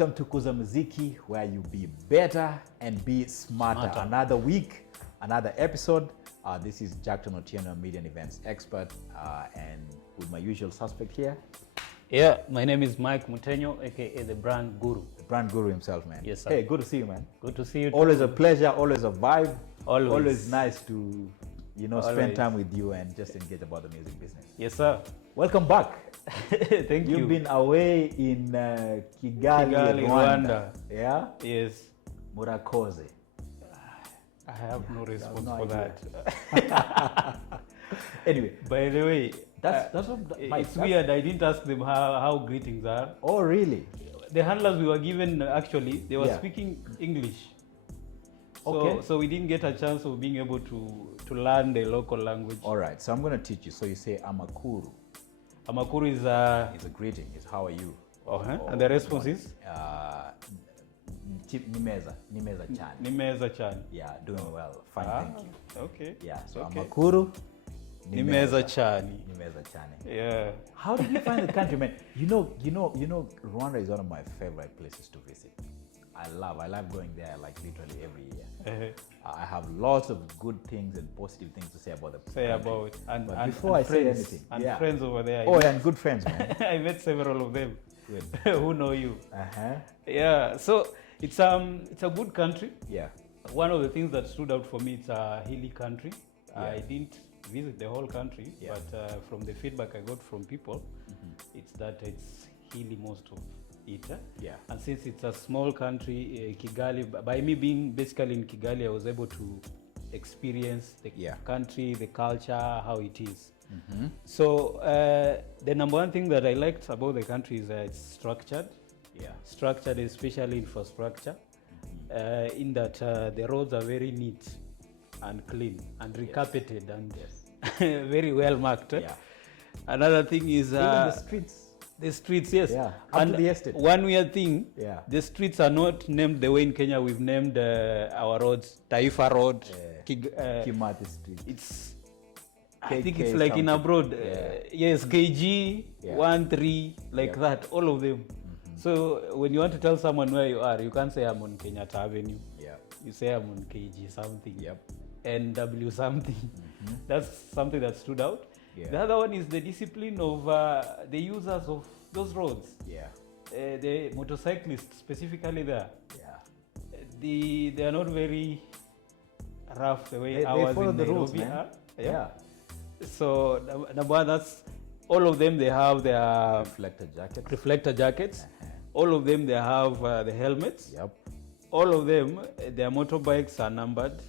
Welcome to KUZA MZIKI, where you be better and be smarter. Another week, another episode. This is Jacktone, Otieno, media and events expert, and with my usual suspect here. Yeah, my name is Mike Mutenyo, aka the brand guru. The brand guru himself, man. Yes, sir. Hey, good to see you, man. Good to see you. Always a pleasure, always a vibe. Always nice to, spend time with you and just engage about the music business. Yes, sir. Welcome back. Thank you. You've been away in Kigali, Rwanda. Yeah? Yes. Murakoze. I have no response for idea. that. Anyway, By the way, that's what Mike, it's weird. I didn't ask them how greetings are. Oh, really? The handlers we were given, actually, they were Yeah. speaking English. Okay. So we didn't get a chance of being able to learn the local language. All right, so I'm going to teach you. So you say amakuru. Amakuru is It's a greeting. It's how are you? and the response is nimeza chani. Nimeza chan. Yeah, doing well. Fine, thank you. Okay. Yeah, so Okay. amakuru. Nimeza chani. Nimeza chani. Yeah. How did you find the country, man? You know, Rwanda is one of my favorite places to visit. I love going there like literally every year. I have lots of good things and positive things to say about the country. But before I say anything, friends over there. And good friends, man. I met several of them. Good. Who know you. Uh-huh. Yeah, so it's a good country. Yeah. One of the things that stood out for me, it's a hilly country. Yeah. I didn't visit the whole country, Yeah. but from the feedback I got from people, it's that it's hilly most of it. Yeah. And since it's a small country, Kigali, by me being basically in Kigali, I was able to experience the country, the culture, how it is. So the number one thing that I liked about the country is it's structured. Yeah. Structured, especially infrastructure, in that the roads are very neat and clean and recarpeted and very well marked. Yeah. Another thing is Even the streets. The streets, yes. Yeah. And Up to the estate. one weird thing, Yeah. the streets are not named the way in Kenya we've named our roads. Taifa Road, Kimati Street. it's KK I think it's like in abroad. Yes, KG, Yeah. 1-3, like that, all of them. So when you want to tell someone where you are, you can't say I'm on Kenyatta Avenue. Yeah. You say I'm on KG something. Yep. NW something. That's something that stood out. Yeah. The other one is the discipline of the users of those roads. Yeah. The motorcyclists specifically there. Yeah. They are not very rough the way They ours follow in the Nairobi rules, man. are. Yeah. So number one, that's all of them. They have their Reflector jackets. All of them they have the helmets. Yep. All of them their motorbikes are numbered.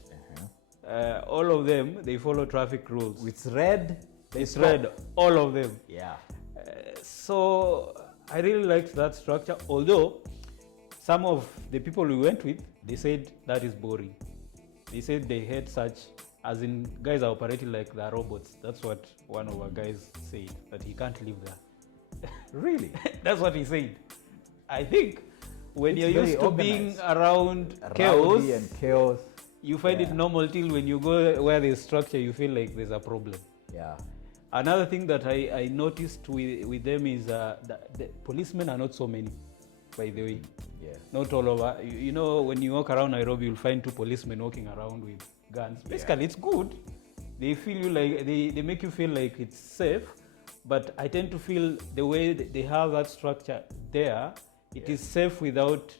All of them they follow traffic rules. It's red. It's red. All of them. Yeah. So I really liked that structure. Although some of the people we went with, they said that is boring. They said they hate such, as in guys are operating like they're robots. That's what one of our guys said, that he can't live there. Really? That's what he said. I think when It's you're used to organized. being around Rowdy and chaos. you find it normal till when you go where there's structure, you feel like there's a problem. Yeah. Another thing that I noticed with them is the policemen are not so many, by the way. Yeah. Not all over. You know, when you walk around Nairobi, you'll find two policemen walking around with guns. Basically, it's good. They feel you like they make you feel like it's safe. But I tend to feel the way they have that structure there, it is safe without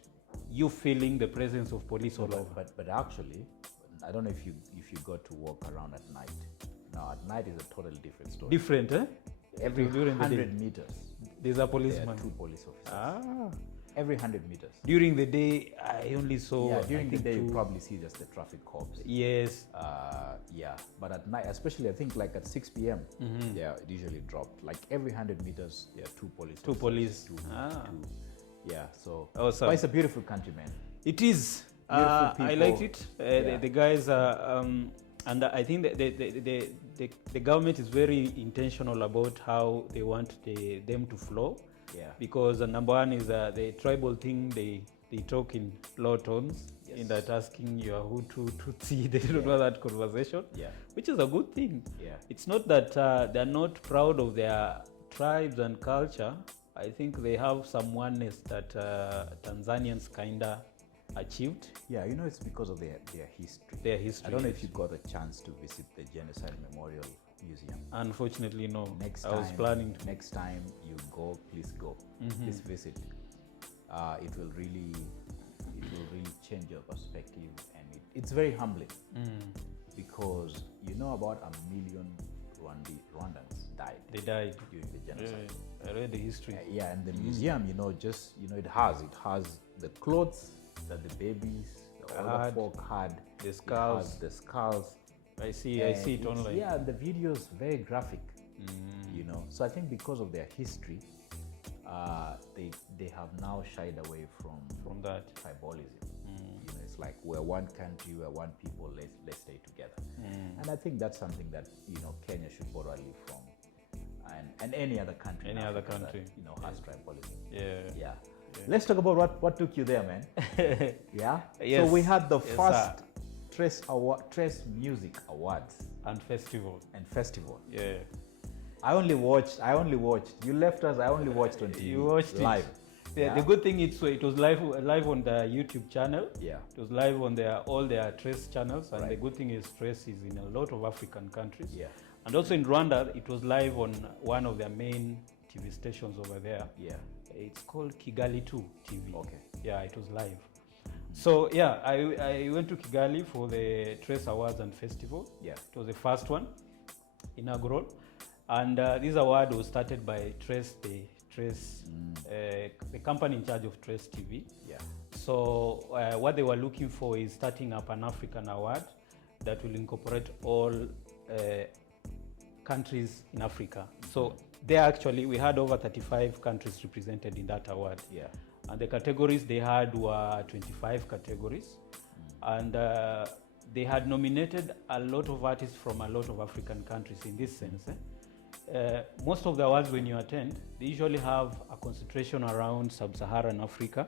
you feeling the presence of police all over. But actually, I don't know if you got to walk around at night. Now at night is a totally different story. Different, eh? Every during the day. 100 meters, There's a there policeman. are 2 police officers. Ah. Every 100 meters. During the day, I only saw. Yeah, during I the think day you 2. probably see just the traffic cops. Yes. Yeah, but at night, especially I think like at 6 p.m. Yeah, it usually dropped. Like every 100 meters, there are 2 police. 2 officers, police. two. Yeah, so. Awesome. But it's a beautiful country, man. It is. Beautiful I liked it. Yeah. The guys are, and I think that the government is very intentional about how they want them to flow. Yeah. Because number one is the tribal thing. They talk in low tones. In that asking you are Hutu, Tutsi, they don't know that conversation. Yeah. Which is a good thing. Yeah. It's not that they're not proud of their tribes and culture, I think they have some oneness that Tanzanians kinda achieved. Yeah, you know, it's because of their history. Their history. I don't know if you got a chance to visit the Genocide Memorial Museum. Unfortunately, no. I was planning to. Next time you go, please go. Please visit. It will really change your perspective, and it's very humbling because you know about 1 million Rwandans died. They died during the genocide. Yeah, I read the history. Yeah, and the museum, you know, it has the clothes that the babies, the older folk had. The skulls. The skulls. I see it online. Yeah, the video is very graphic. You know, so I think because of their history, they have now shied away from that tribalism. You know, it's like we're one country, we're one people. Let's stay together. And I think that's something that, you know, Kenya should borrow a leaf from, and any other country. Any other country, that, you know, has tribalism. Yeah. Let's talk about what took you there, man. Yeah. Yes. So we had the first Trace Music Awards and festival. Yeah. I only watched. You left us. I only watched on TV. You watched live. Yeah. The good thing is it was live on the YouTube channel. Yeah. It was live on all their Trace channels, and the good thing is Trace is in a lot of African countries. Yeah. And also in Rwanda, it was live on one of their main TV stations over there. Yeah. It's called Kigali 2 TV. Okay. Yeah, it was live. So yeah, I went to Kigali for the Trace Awards and Festival. Yeah. It was the first one, inaugural. And this award was started by Trace, the company in charge of Trace TV. Yeah. So what they were looking for is starting up an African award that will incorporate all countries in Africa. So there actually we had over 35 countries represented in that award. Yeah. And the categories they had were 25 categories. And they had nominated a lot of artists from a lot of African countries in this sense. Most of the awards, when you attend, they usually have a concentration around Sub-Saharan Africa,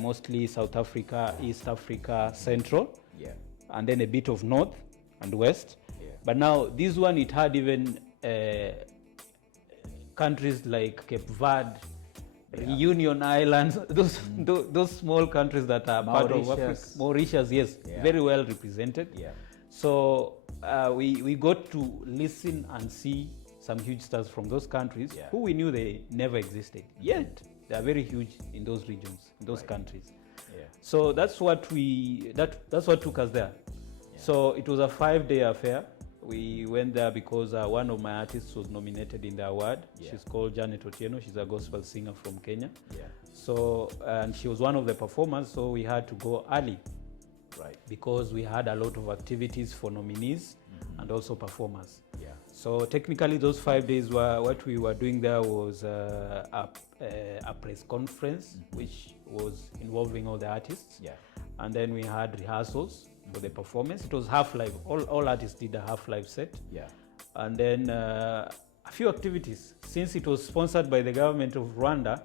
mostly South Africa, East Africa, Central, and then a bit of North and West. Yeah. But now this one, it had even countries like Cape Verde, Reunion Islands, those small countries that are part of Africa. Mauritius, yes, very well represented. Yeah. So we got to listen and see some huge stars from those countries who we knew they never existed. Yet they are very huge in those regions, in those countries. Yeah. So that's what that's what took us there. Yeah. So it was a 5-day affair. We went there because one of my artists was nominated in the award. Yeah. She's called Otieno. She's a gospel singer from Kenya. Yeah. So and she was one of the performers. So we had to go early, right? Because we had a lot of activities for nominees and also performers. Yeah. So technically, those 5 days what we were doing there was a press conference, which was involving all the artists. Yeah. And then we had rehearsals for the performance. It was half live. All artists did a half live set. Yeah. And then a few activities. Since it was sponsored by the government of Rwanda,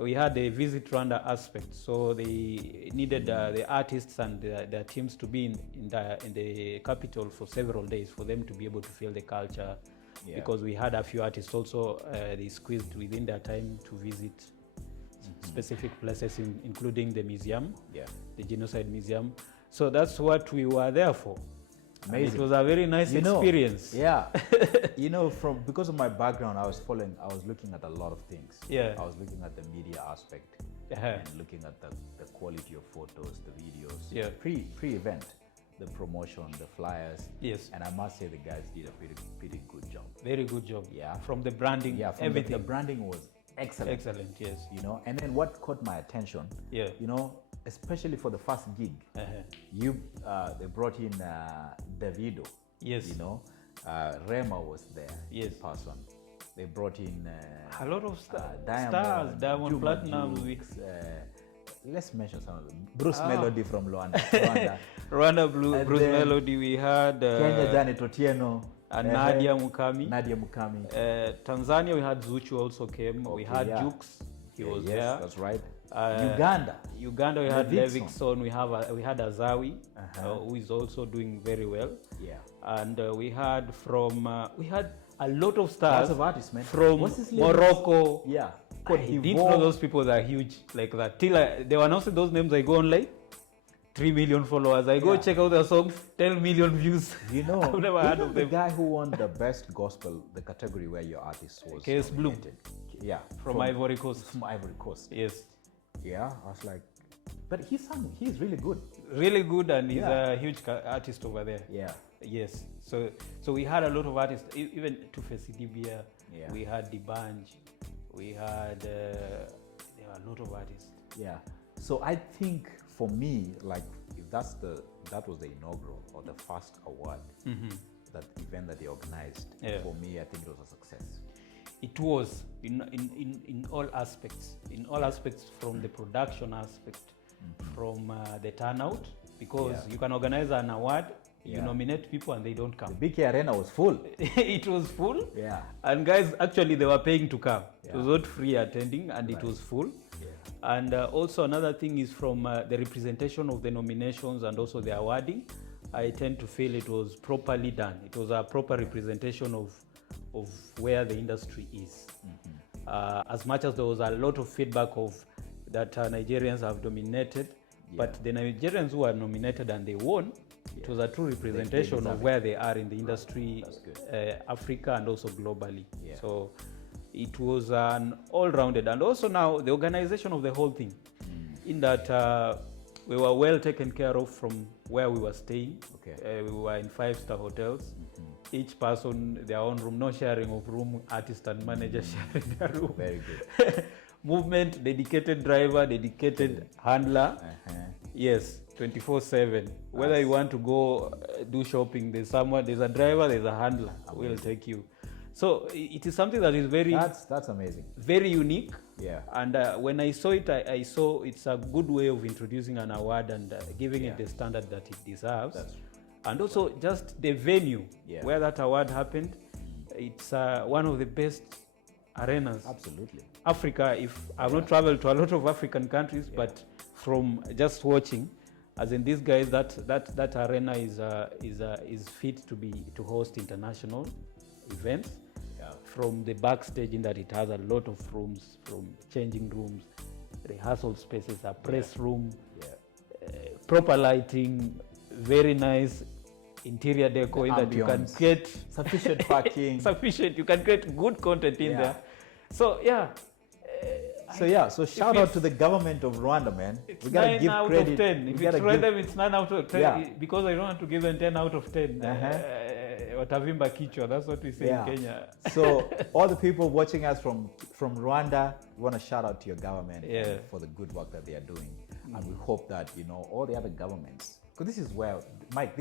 we had a Visit Rwanda aspect. So they needed the artists and their teams to be in the capital for several days for them to be able to feel the culture. Yeah. Because we had a few artists also, they squeezed within their time to visit specific places, including the museum, the Genocide Museum. So that's what we were there for. Amazing. It was a very nice experience. Yeah. You know, because of my background, I was looking at a lot of things. Yeah. I was looking at the media aspect and looking at the quality of photos, the videos. Yeah. Pre-event, the promotion, the flyers. Yes. And I must say the guys did a pretty good job. Very good job. Yeah. From the branding, everything. The branding was excellent. Excellent, yes. You know, and then what caught my attention, you know, especially for the first gig, they brought in Davido. Yes. You know, Rema was there. Yes. In person. They brought in a lot of stars, Diamond Platinum. Let's mention some of them. Bruce Melody from Rwanda. Rwanda Bruce Melody. We had Kenya Otieno. Nadia Mukami. Tanzania, we had Zuchu also came. Okay, we had Jukes. He was there. That's right. Uganda, we had Levikson. We had Azawi, who is also doing very well. Yeah. And we had a lot of stars. Lots of artists, man. From What's his name? Morocco. Yeah. I didn't know those people that are huge like that. Till they were announcing those names, I go online, 3 million followers. I go check out their songs, 10 million views. You know, I've never heard of the them. guy who won the best gospel, the category where your artist was KS Bloom. nominated. Yeah. From Ivory Coast. From Ivory Coast. Yes. Yeah, I was like, but he's really good. Really good, and he's a huge artist over there. Yeah. Yes. So we had a lot of artists, even Tuface Idibia. Yeah. We had Dibanj. We had there were a lot of artists. Yeah. So I think for me, like, if that was the inaugural or the first award, that event that they organized, for me, I think it was a success. It was in all aspects. In all aspects, from the production aspect, from the turnout, because you can organize an award, you nominate people and they don't come. The BK Arena was full. It was full. Yeah. And guys, actually, they were paying to come. It was not free attending, and it was full. Yeah. And also another thing is from the representation of the nominations and also the awarding. I tend to feel it was properly done. It was a proper representation of where the industry is. As much as there was a lot of feedback of that Nigerians have dominated, but the Nigerians who are nominated and they won, it was a true representation of where they are in the industry, Africa and also globally. Yeah. So it was an all-rounded, and also now the organization of the whole thing, in that we were well taken care of from where we were staying. Okay. We were in 5-star hotels. Each person their own room, no sharing of room, artist and manager sharing their room. Very good. Movement, dedicated driver, dedicated handler. Yes, 24/7. Whether you want to go do shopping, there's a driver, there's a handler. Will take you. So it is something that is very... That's amazing. Very unique. Yeah. And when I saw it, I saw it's a good way of introducing an award and giving it the standard that it deserves. That's true. And also just the venue where that award happened, it's one of the best arenas. Absolutely. Africa, if I've not traveled to a lot of African countries, but from just watching, as in these guys, that arena is fit to host international events. Yeah. From the backstage, in that it has a lot of rooms, from changing rooms, rehearsal spaces, a press room, proper lighting, very nice interior decor, in that you can create sufficient parking. You can create good content in there. So so shout out to the government of Rwanda, man. We gotta give credit. 9 out of 10. If it's random, it's 9 out of 10. Because I don't want to give them 10 out of 10. Watavimba kichwa, that's what we say in Kenya. So all the people watching us from Rwanda, we want to shout out to your government for the good work that they are doing. And we hope that, all the other governments, because this is where, Mike,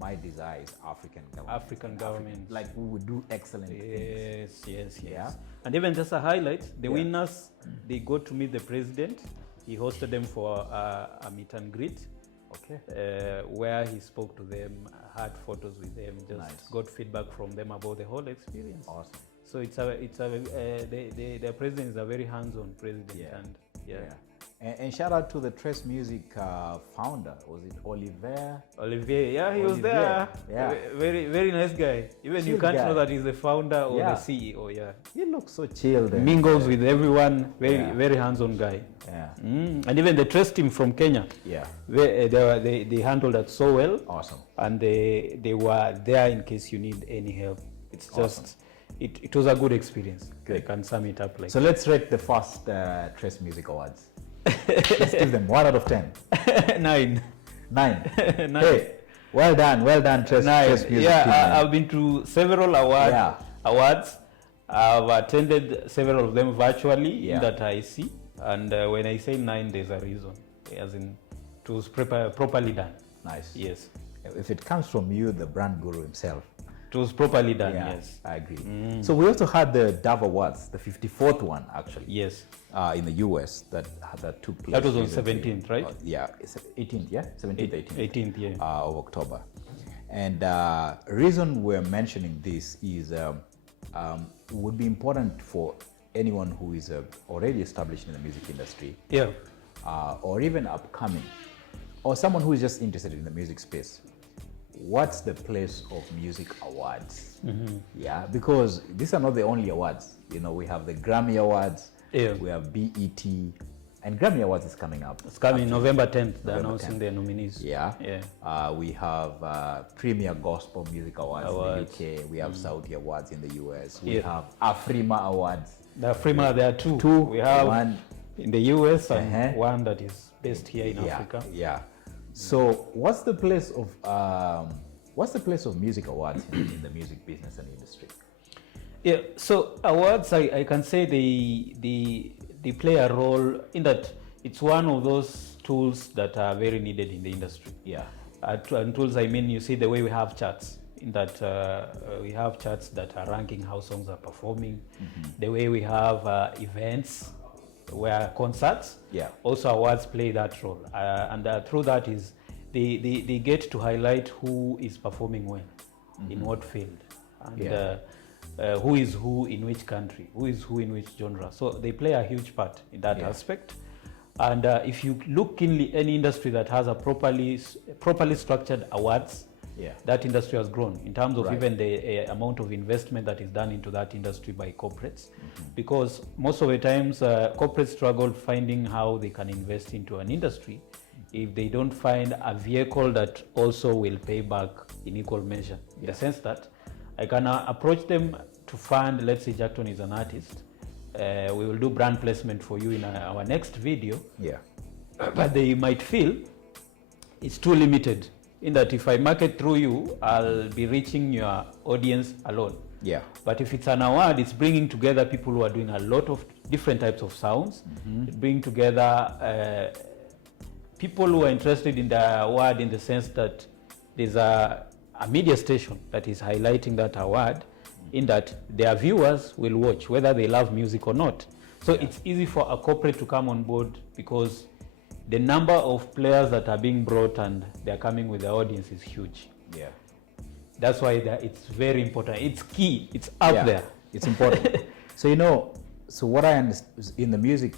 my desire is African government. Like, we would do excellent things. Yes. Yeah? And even just a highlight, the winners, they got to meet the president. He hosted them for a meet and greet. Okay. Where he spoke to them, had photos with them, just got feedback from them about the whole experience. Awesome. So the president is a very hands-on president. Yeah. And shout out to the Trace Music founder. Was it Olivier? Olivier, he was there. Yeah. Very, very nice guy. Even chill, you can't know that he's the founder or the CEO. Yeah. He looks so chilled. Mingles with everyone. Very hands-on guy. Yeah. And even the Trace team from Kenya. Yeah. They handled that so well. Awesome. And they were there in case you need any help. It's just it was a good experience. Good. I can sum it up like. So let's rate the first Trace Music Awards. Let's give them 1 out of 10. 9. 9. Hey, well done, Trace Music team. I've been to several awards. I've attended several of them virtually that I see. And when I say 9, there's a reason. As in, it was properly done. Nice. Yes. If it comes from you, the brand guru himself. It was properly done, yes. I agree. So we also had the Dove Awards, the 54th one, actually. Yes. In the US that took place. That was on 17th, right? It's 18th, 17th, 18th, of October. And reason we're mentioning this is would be important for anyone who is already established in the music industry. Yeah. Or even upcoming, or someone who is just interested in the music space. what's the place of music awards? Yeah, because these are not the only awards. You know, we have the Grammy Awards, we have BET, and Grammy Awards is coming up. It's coming November 10th. They're November announcing 10th. their nominees. We have Premier Gospel Music Awards in the UK. We have Saudi Awards in the US. We have Afrima Awards. The Afrima, there are two. We have one in the US and one that is based here in Africa. So what's the place of music awards in the music business and industry? So awards, I can say they play a role in that it's one of those tools that are very needed in the industry. And tools, I mean, you see the way we have charts, in that we have charts that are ranking how songs are performing, the way we have events, where concerts, also awards play that role. And through that is they get to highlight who is performing when, in what field, and who is who in which country, who is who in which genre. So they play a huge part in that aspect. And if you look keenly, any industry that has a properly structured awards, that industry has grown in terms of even the amount of investment that is done into that industry by corporates. Because most of the times corporates struggle finding how they can invest into an industry if they don't find a vehicle that also will pay back in equal measure. In the sense that I can approach them to fund, let's say Jacktone is an artist, we will do brand placement for you in our next video, but they might feel it's too limited, in that if I market through you, I'll be reaching your audience alone. But if it's an award, it's bringing together people who are doing a lot of different types of sounds, bring together people who are interested in the award, in the sense that there's a media station that is highlighting that award, in that their viewers will watch whether they love music or not. So it's easy for a corporate to come on board, because the number of players that are being brought and they're coming with the audience is huge. That's why it's very important. It's key. It's up there. It's important. So, you know, so what I understand in the music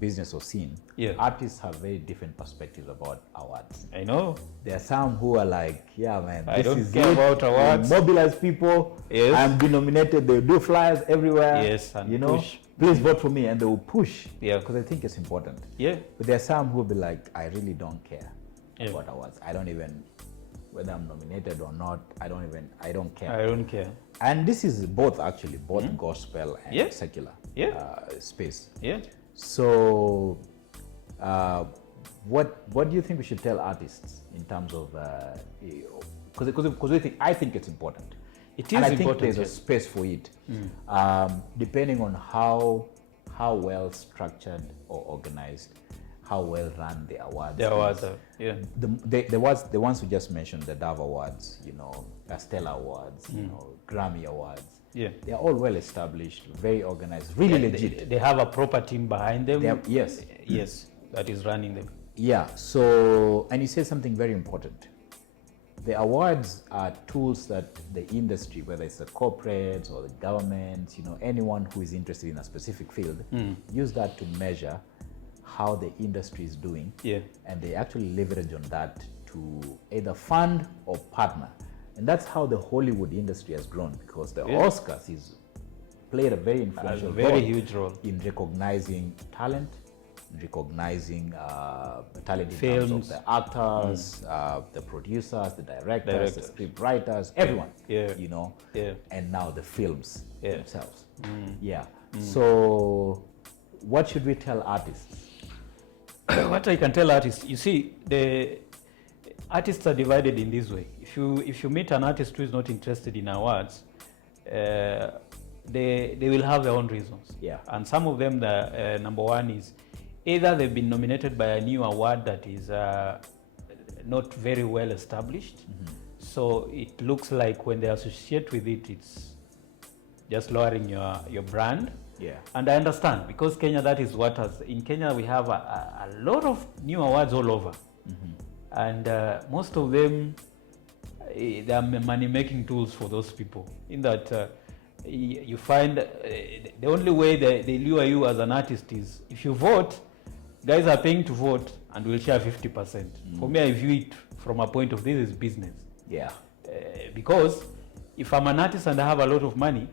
business or scene, artists have very different perspectives about awards. I know. There are some who are like, yeah, man, I don't care about awards. Mobilize people. I'm being nominated. They do flyers everywhere. And you know, push. Please vote for me, and they will push. Because I think it's important. But there are some who will be like, I really don't care about awards. I don't even, whether I'm nominated or not, I don't care. I don't care. And this is both actually, both gospel and secular space. So, what do you think we should tell artists in terms of, because I think it's important. It is and I important. think there's a space for it, depending on how well structured or organized, how well run the awards. The awards are, the ones we just mentioned, the Dove Awards, you know, Stella Awards, you know, Grammy Awards. They're all well established, very organized, really legit. They have a proper team behind them. Yes, that is running them. So, and you said something very important. The awards are tools that the industry, whether it's the corporates or the governments, you know, anyone who is interested in a specific field, use that to measure how the industry is doing, and they actually leverage on that to either fund or partner. And that's how the Hollywood industry has grown, because the Oscars played a very influential huge role in recognizing talent, recognizing talent in films, terms of the actors, the producers, the directors, the script writers, everyone, you know, and now the films themselves. So what should we tell artists? What I can tell artists, you see, the artists are divided in this way. If you meet an artist who is not interested in awards, they will have their own reasons. And some of them, the number one is either they've been nominated by a new award that is not very well established. So it looks like when they associate with it, it's just lowering your brand. And I understand, because Kenya, that is what has, in Kenya we have a lot of new awards all over. And most of them, they are money-making tools for those people. In that you find the only way they lure you as an artist is if you vote, guys are paying to vote and we'll share 50%. For me, I view it from a point of this is business. Yeah. Because if I'm an artist and I have a lot of money,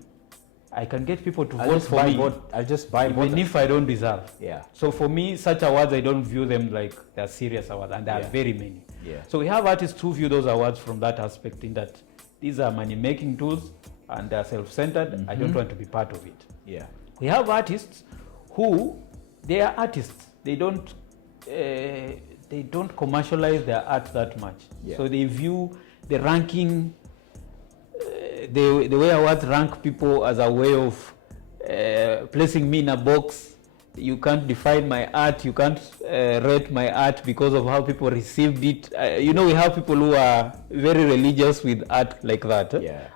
I can get people to vote for me. I'll just buy even voters. if I don't deserve. Yeah. So for me, such awards, I don't view them like they're serious awards, and there are very many. Yeah. So we have artists who view those awards from that aspect, in that these are money-making tools and they're self-centered. I don't want to be part of it. Yeah. We have artists who, they are artists. They don't commercialize their art that much. Yeah. So they view the ranking, the way awards rank people as a way of placing me in a box. You can't define my art, you can't rate my art because of how people received it. We have people who are very religious with art like that,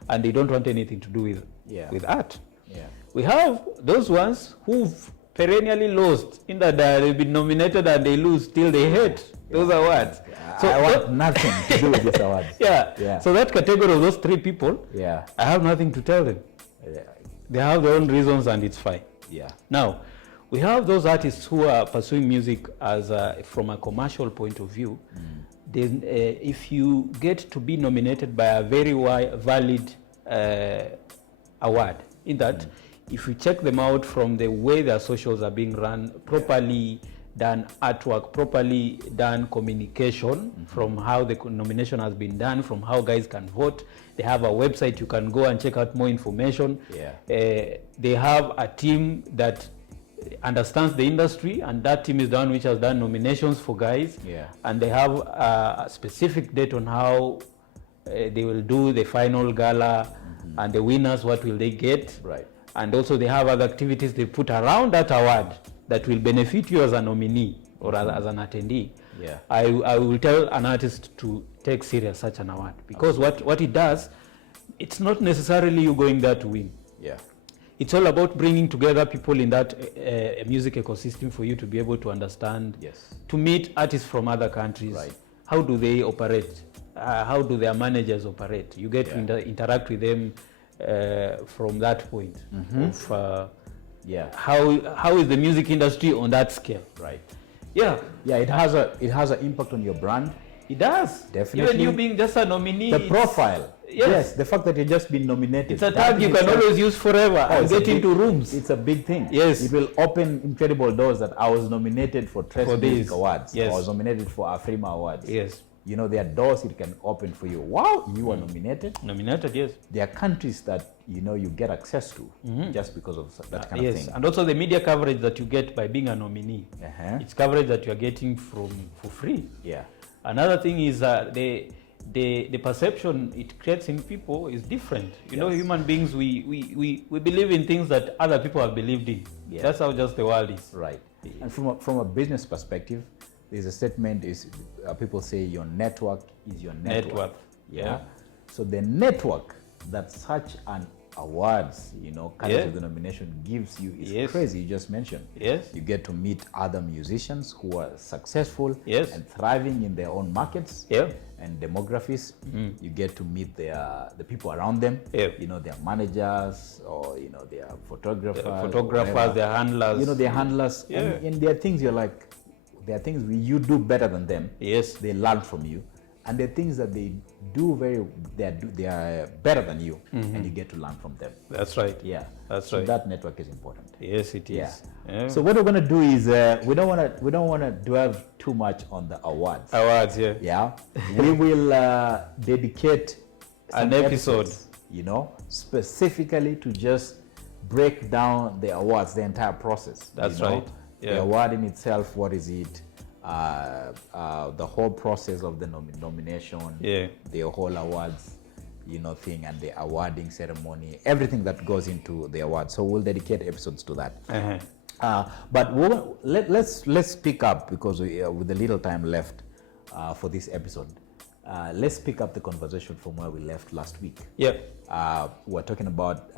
and they don't want anything to do with art. Yeah. We have those ones who've perennially lost, in that they've been nominated and they lose till they hate those awards. Yeah. So I want nothing to do with these awards. Yeah. So that category of those three people, I have nothing to tell them. They have their own reasons and it's fine. Yeah. Now, we have those artists who are pursuing music as from a commercial point of view. Then, if you get to be nominated by a very valid award, in that, if you check them out from the way their socials are being run, properly done artwork, properly done communication, from how the nomination has been done, from how guys can vote. They have a website, you can go and check out more information. They have a team that understands the industry, and that team is the one which has done nominations for guys, and they have a specific date on how they will do the final gala, and the winners, what will they get, and also they have other activities they put around that award that will benefit you as a nominee or as an attendee. I will tell an artist to take serious such an award, because what it does, it's not necessarily you going there to win. It's all about bringing together people in that music ecosystem for you to be able to understand, to meet artists from other countries. How do they operate? How do their managers operate? You get to interact with them from that point of how is the music industry on that scale? It has an impact on your brand. It does. Definitely. Even you being just a nominee. The profile. Yes, the fact that you've just been nominated. It's a tag you can always use forever and get into rooms. It's a big thing. Yes. It will open incredible doors that I was nominated for Tres Music Awards. Yes. I was nominated for Afrima Awards. Yes. There are doors it can open for you. Wow, you were nominated? Nominated, yes. There are countries that, you get access to just because of that kind of thing. And also the media coverage that you get by being a nominee. It's coverage that you are getting for free. Another thing is the perception it creates in people is different. Human beings, we believe in things that other people have believed in. That's how just the world is. And from a business perspective, there's a statement people say your network is your network. So the network that such an awards, courtesy of the nomination gives you is crazy. You just mentioned. You get to meet other musicians who are successful and thriving in their own markets and demographies. You get to meet the people around them. Their managers or their photographers, their handlers. Their handlers. And there are things you're like, there are things you do better than them. They learn from you. And the things that they do they are better than you, and you get to learn from them. That's right. That's right. So that network is important. Yes, it is. So what we're going to do is we don't want to dwell too much on the awards. We will dedicate an episode, specifically to just break down the awards, the entire process. That's right. The award in itself, what is it? The whole process of the nomination, the whole awards, thing, and the awarding ceremony, everything that goes into the awards. So we'll dedicate episodes to that. But let's pick up, because with the little time left for this episode, let's pick up the conversation from where we left last week. We're talking about.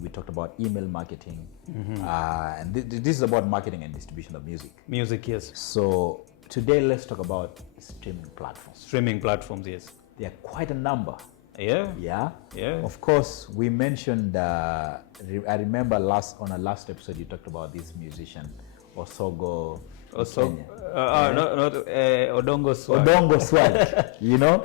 We talked about email marketing, and this is about marketing and distribution of music. Yes. So today, let's talk about streaming platforms. Streaming platforms, yes. There are quite a number. Yeah. Of course, we mentioned. I remember on our last episode, you talked about this musician, Osogo Also, not Odongo Swag. Odongo Swag, you know?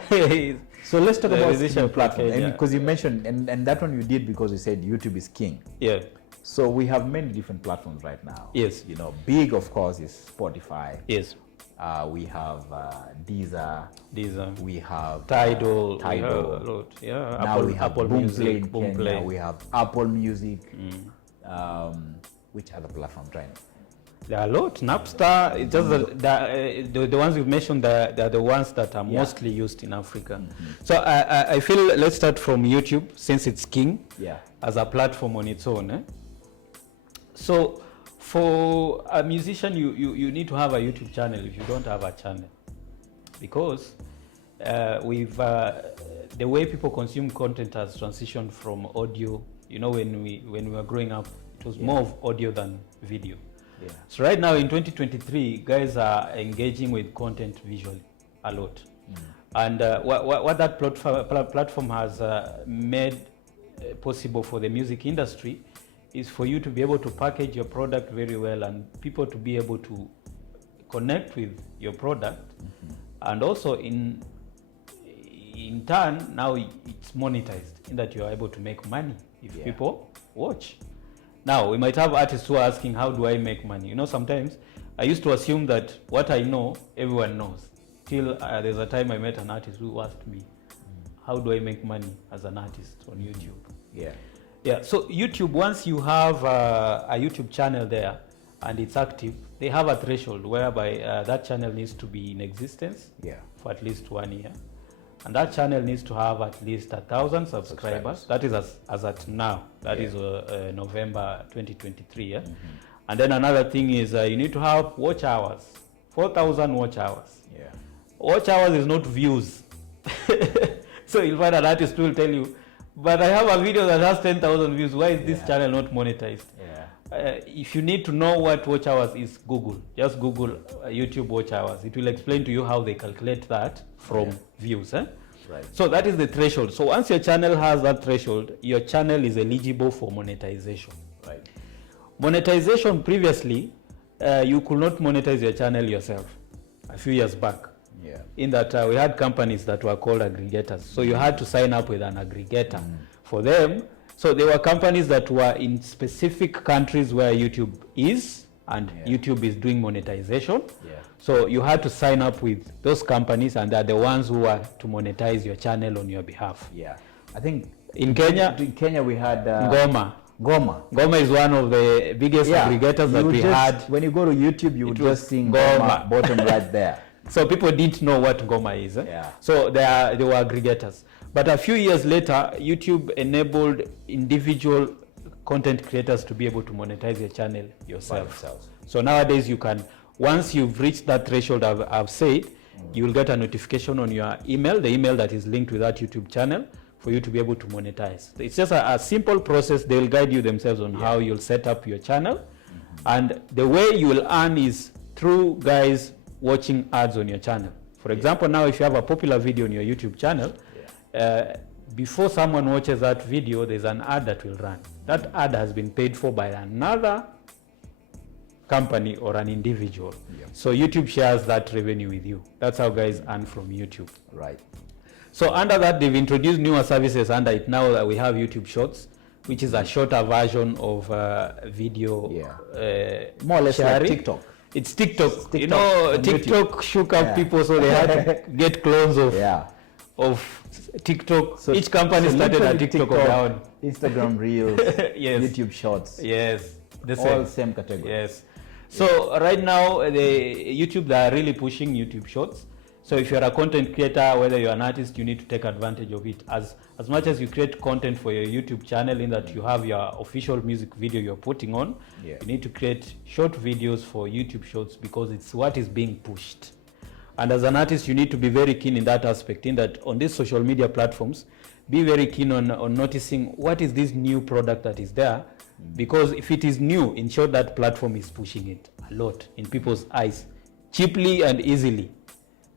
So let's talk about streaming platform. Because you mentioned, and that one you did because you said YouTube is king. Yeah. So we have many different platforms right now. Yes. You know, big, of course, is Spotify. Yes. We have Deezer. We have Tidal. Tidal. Yeah. Now we have Apple Music. Boomplay. We have Apple Music. Which other platform? Trying? There are a lot. Napster. It's just the ones you've mentioned. They're the ones that are mostly used in Africa. So I feel let's start from YouTube since it's king. Yeah. As a platform on its own. So for a musician, you need to have a YouTube channel if you don't have a channel, because the way people consume content has transitioned from audio. You know, when we were growing up, it was more of audio than video. Yeah. So right now in 2023, guys are engaging with content visually a lot. And what that platform has made possible for the music industry is for you to be able to package your product very well and people to be able to connect with your product. And also in turn, now it's monetized in that you are able to make money if people watch. Now we might have artists who are asking, how do I make money? You know, sometimes I used to assume that what I know everyone knows, till there's a time I met an artist who asked me, how do I make money as an artist on YouTube? Yeah. So YouTube, once you have a YouTube channel there and it's active, they have a threshold whereby that channel needs to be in existence for at least 1 year. And that channel needs to have at least 1,000 subscribers. That is as at now. That is November 2023. And then another thing is you need to have watch hours. 4,000 watch hours. Watch hours is not views. So you'll find an artist who will tell you, but I have a video that has 10,000 views. Why is this channel not monetized? If you need to know what watch hours is, Google. Just Google YouTube watch hours. It will explain to you how they calculate that from views. So that is the threshold. So once your channel has that threshold, your channel is eligible for monetization. Monetization previously, you could not monetize your channel yourself a few years back. In that we had companies that were called aggregators. So you had to sign up with an aggregator for them. So there were companies that were in specific countries where YouTube is, and YouTube is doing monetization. So you had to sign up with those companies, and they're the ones who are to monetize your channel on your behalf. I think in Kenya we had Ngoma. Ngoma is one of the biggest aggregators that we had. When you go to YouTube, you would just see Ngoma bottom right there. So people didn't know what Ngoma is. So they were aggregators. But a few years later, YouTube enabled individual content creators to be able to monetize your channel yourself. So nowadays you can, once you've reached that threshold I've said, you will get a notification on your email, the email that is linked with that YouTube channel, for you to be able to monetize. It's just a simple process. They will guide you themselves on how you'll set up your channel. And the way you will earn is through guys watching ads on your channel. For example, now if you have a popular video on your YouTube channel, before someone watches that video, there's an ad that will run. That ad has been paid for by another company or an individual. So YouTube shares that revenue with you. That's how guys earn from YouTube. So under that, they've introduced newer services under it now that we have YouTube Shorts, which is a shorter version of video. More or less sharing. like TikTok. It's TikTok. You know, TikTok shook up people, so they had to get clones of TikTok. So each company started a TikTok of their own. Instagram Reels, YouTube Shorts. The all same category. So right now, YouTube, they are really pushing YouTube Shorts. So if you're a content creator, whether you're an artist, you need to take advantage of it. As much as you create content for your YouTube channel, in that you have your official music video you're putting on, you need to create short videos for YouTube Shorts, because it's what is being pushed. And as an artist, you need to be very keen in that aspect, in that on these social media platforms, be very keen on noticing what is this new product that is there. Because if it is new, ensure that platform is pushing it a lot in people's eyes, cheaply and easily.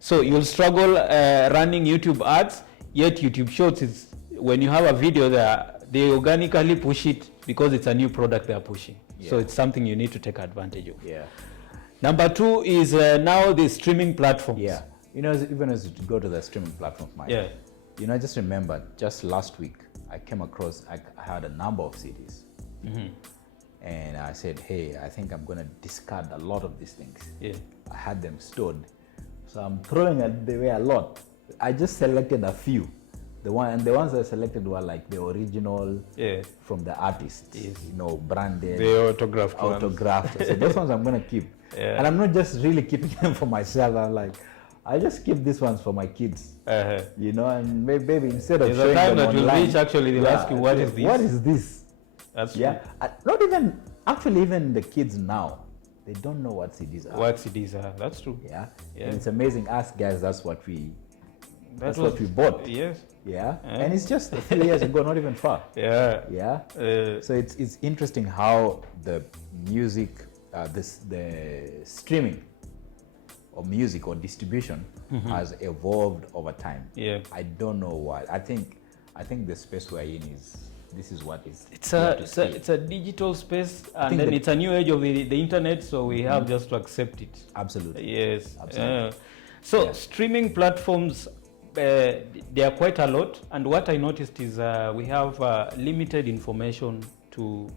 So you'll struggle running YouTube ads, yet YouTube Shorts is, when you have a video there, they organically push it because it's a new product they're pushing. So it's something you need to take advantage of. Number 2 is now the streaming platforms. Yeah. You know, even as you go to the streaming platforms, Mike. Yeah. You know, I just remember just last week, I came across, I had a number of CDs. And I said, hey, I think I'm going to discard a lot of these things. Yeah. I had them stored. So I'm throwing away a lot. I just selected a few. The ones I selected were like the original from the artists, you know, branded, the autographed. So those ones I'm gonna keep, and I'm not just really keeping them for myself. I'm like, I just keep these ones for my kids, you know, and maybe instead of showing them that online, you'll reach, actually they'll ask you, what is this? What is this? That's true. Not even actually even the kids now, they don't know what CDs are. What CDs are? That's true. Yeah. And it's amazing. Us guys, that's what we bought. Yes. Yeah. And it's just a few years ago, not even far. Yeah. Yeah. So it's interesting how the music, the streaming of music or distribution has evolved over time. Yeah. I don't know why. I think the space we're in this is what is. It's a digital space, and then it's a new age of the internet. So we have just to accept it. Absolutely. Yes. Absolutely. So streaming platforms, there are quite a lot, and what I noticed is we have limited information to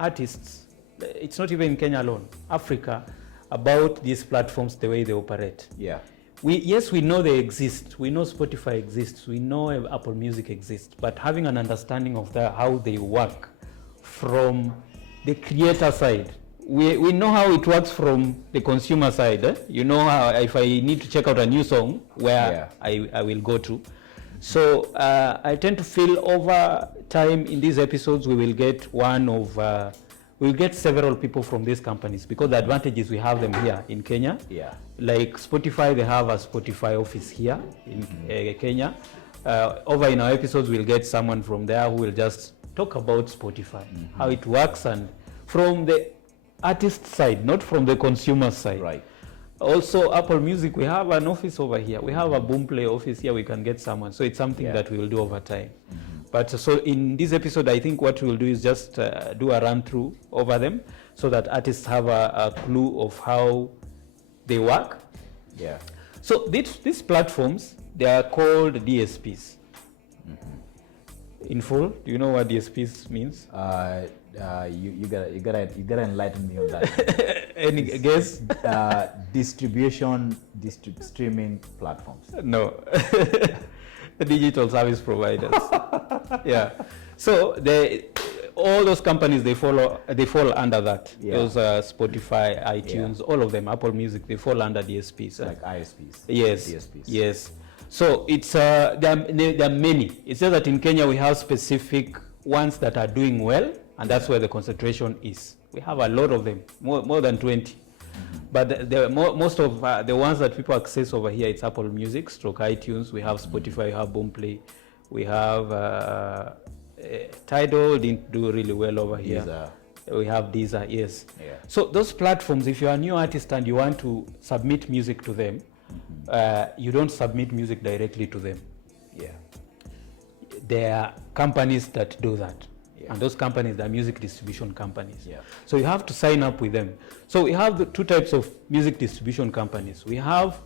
artists. It's not even in Kenya alone, Africa, about these platforms, the way they operate. Yeah. We know they exist. We know Spotify exists. We know Apple Music exists. But having an understanding of how they work from the creator side, we know how it works from the consumer side. You know how if I need to check out a new song, where I will go to. So I tend to feel over time in these episodes we will get we'll get several people from these companies, because the advantage is we have them here in Kenya. Yeah. Like Spotify, they have a Spotify office here in Kenya. Over in our episodes, we'll get someone from there who will just talk about Spotify, how it works, and from the artist side, not from the consumer side. Right. Also, Apple Music, we have an office over here. We have a Boomplay office here. We can get someone. So it's something that we will do over time. But so in this episode, I think what we'll do is just do a run through over them, so that artists have a clue of how they work. Yeah. So these platforms, they are called DSPs. In full, do you know what DSPs means? You gotta enlighten me on that. Any guess? Streaming platforms. No. The digital service providers. Yeah. So all those companies, they fall under that. Yeah. Those Spotify, iTunes, all of them, Apple Music, they fall under DSPs. Like ISPs. Yes. DSPs. Yes. So it's there are many. It's just that in Kenya we have specific ones that are doing well, and that's where the concentration is. We have a lot of them, more than 20. But most of the ones that people access over here, it's Apple Music, iTunes. We have Spotify, we have Boomplay, we have Tidal didn't do really well over here. Deezer. We have Deezer, yes. Yeah. So those platforms, if you're a new artist and you want to submit music to them, you don't submit music directly to them. Yeah. There are companies that do that. And those companies are music distribution companies. Yeah. So you have to sign up with them. So we have the two types of music distribution companies. We have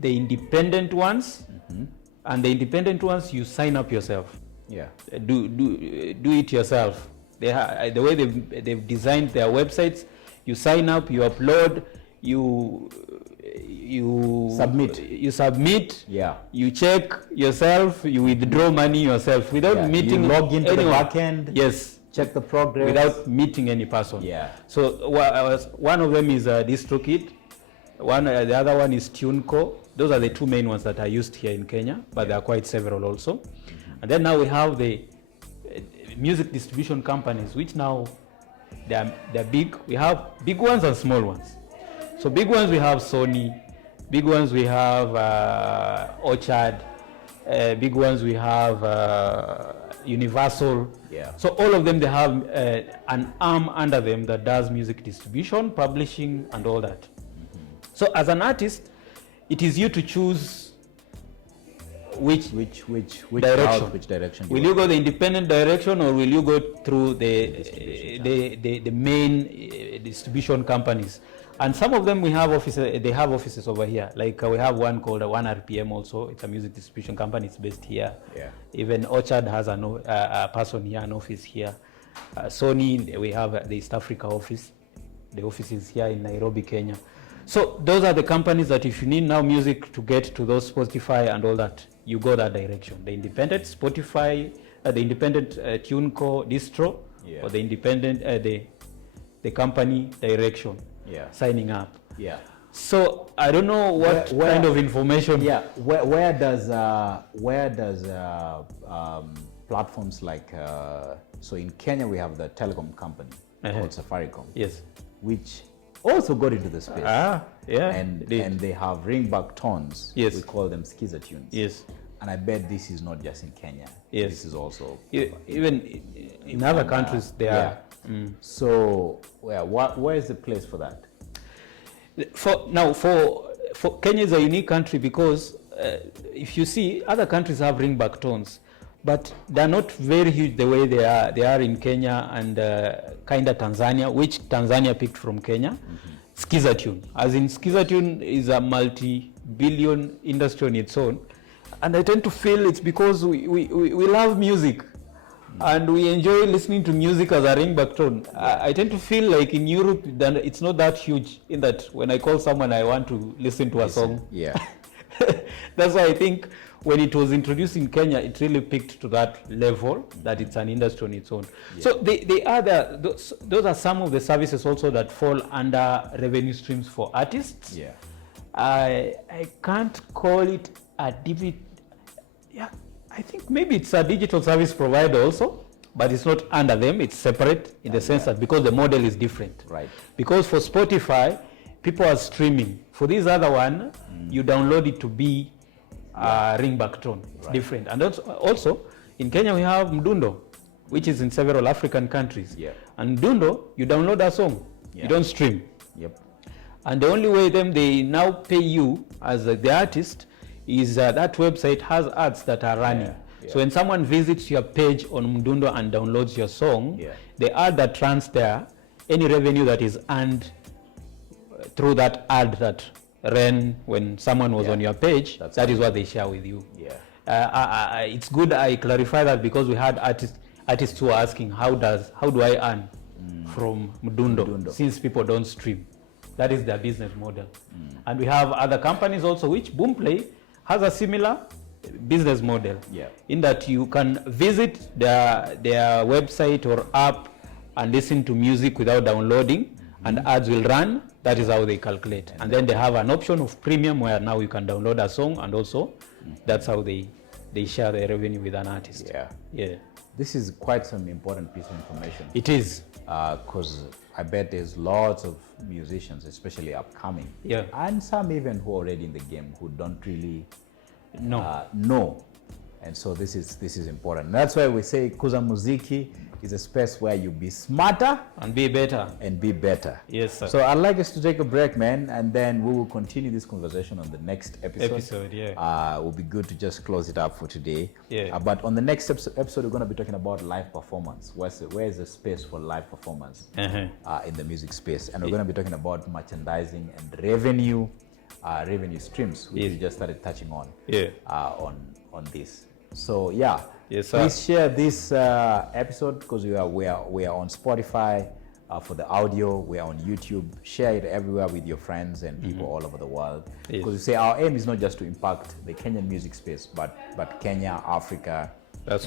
the independent ones, and the independent ones you sign up yourself. Yeah. Do it yourself. The way they've designed their websites, you sign up, you upload, you submit, yeah. You check yourself, you withdraw money yourself without meeting you log into anyone. the back end, yes, check the progress without meeting any person. Yeah. So one of them is DistroKid, the other one is TuneCo. Those are the two main ones that are used here in Kenya, but there are quite several also. And then now we have the music distribution companies, which now they're big. We have big ones and small ones. So big ones we have Sony, big ones we have Orchard, big ones we have Universal. Yeah. So all of them, they have an arm under them that does music distribution, publishing, and all that. So as an artist, it is you to choose which direction. Will you go the independent direction, or will you go through the main distribution companies? And some of them we have offices. They have offices over here. Like we have one called 1RPM also. It's a music distribution company. It's based here. Yeah. Even Orchard has a person here, an office here. Sony, we have the East Africa office. The office is here in Nairobi, Kenya. So those are the companies that if you need now music to get to those Spotify and all that, you go that direction. The independent Spotify, the independent TuneCo distro, or the independent the company direction. Signing up. So I don't know what kind of information. Where does platforms like so in Kenya we have the telecom company called Safaricom. Yes. Which also got into the space. And they have ringback tones. Yes. We call them skiza tunes. Yes. And I bet this is not just in Kenya. Yes. This is also even in other countries they are. So where is the place for that? For Kenya is a unique country because if you see other countries have ringback tones, but they're not very huge the way they are in Kenya and kind of Tanzania, which Tanzania picked from Kenya. Skiza tune, as in skiza tune is a multi-billion industry on its own, and I tend to feel it's because we love music. And we enjoy listening to music as a ringback tone. I tend to feel like in Europe, then it's not that huge. In that, when I call someone, I want to listen to a song. Yeah. That's why I think when it was introduced in Kenya, it really picked to that level that it's an industry on its own. So they are those are some of the services also that fall under revenue streams for artists. I can't call it a I think maybe it's a digital service provider also, but it's not under them. It's separate in the sense that because the model is different. Right. Because for Spotify, people are streaming. For this other one, you download it to be ringback tone. It's different. And also, in Kenya we have Mdundo, which is in several African countries. And Mdundo, you download a song. You don't stream. And the only way they now pay you as the artist is that website has ads that are running. So when someone visits your page on Mdundo and downloads your song, the ad that runs there, any revenue that is earned through that ad that ran when someone was on your page, that is what they share with you. It's good I clarify that because we had artists who are asking how do I earn from Mdundo since people don't stream. That is their business model. And we have other companies also, which Boomplay has a similar business model in that you can visit their website or app and listen to music without downloading, and ads will run. That is how they calculate. And then they have an option of premium where now you can download a song, and also that's how they share their revenue with an artist. This is quite some important piece of information. It is. Because I bet there's lots of musicians, especially upcoming, and some even who are already in the game who don't really know. And so this is important. That's why we say KUZA MZIKI is a space where you be smarter and be better. Yes, sir. So I'd like us to take a break, man, and then we will continue this conversation on the next episode. It will be good to just close it up for today. But on the next episode, we're going to be talking about live performance. Where is the space for live performance in the music space? And we're going to be talking about merchandising and revenue streams, which we just started touching on on this. So please share this episode because we are on Spotify for the audio. We are on YouTube. Share it everywhere with your friends and people all over the world. Because we say our aim is not just to impact the Kenyan music space, but Kenya, Africa,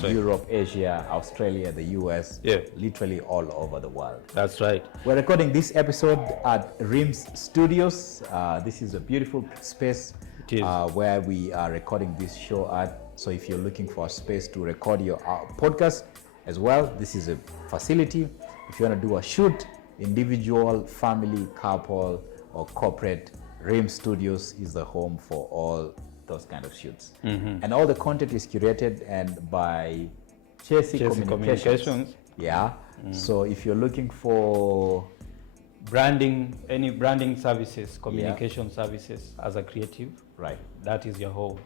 Europe, Asia, Australia, the US, literally all over the world. That's right. We're recording this episode at Rims Studios. This is a beautiful space where we are recording this show at. So if you're looking for a space to record your podcast as well, this is a facility. If you want to do a shoot, individual, family, couple, or corporate, Rims Studios is the home for all those kind of shoots. And all the content is curated and by Chessy Communications. So if you're looking for any branding services, communication services as a creative, that is your home.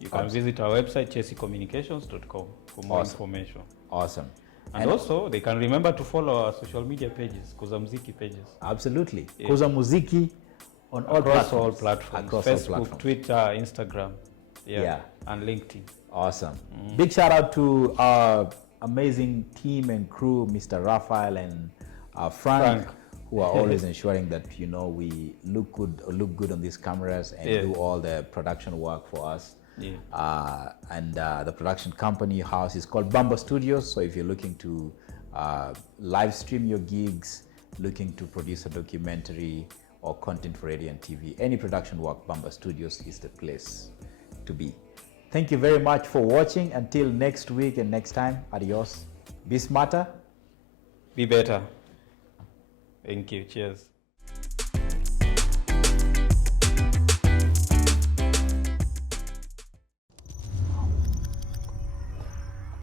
You can visit our website, chessycommunications.com, for more information. Awesome. And also, they can remember to follow our social media pages, KUZA MZIKI pages. Absolutely. Yeah. KUZA MZIKI on all platforms. Across Facebook, all platforms. Twitter, Instagram, and LinkedIn. Awesome. Big shout out to our amazing team and crew, Mr. Raphael and Frank, who are always ensuring that we look good on these cameras and do all the production work for us. And the production company house is called Bamba Studios. So if you're looking to live stream your gigs, looking to produce a documentary or content for radio and TV, any production work, Bamba Studios is the place to be. Thank you very much for watching. Until next week and next time, adios. Be smarter. Be better. Thank you. Cheers.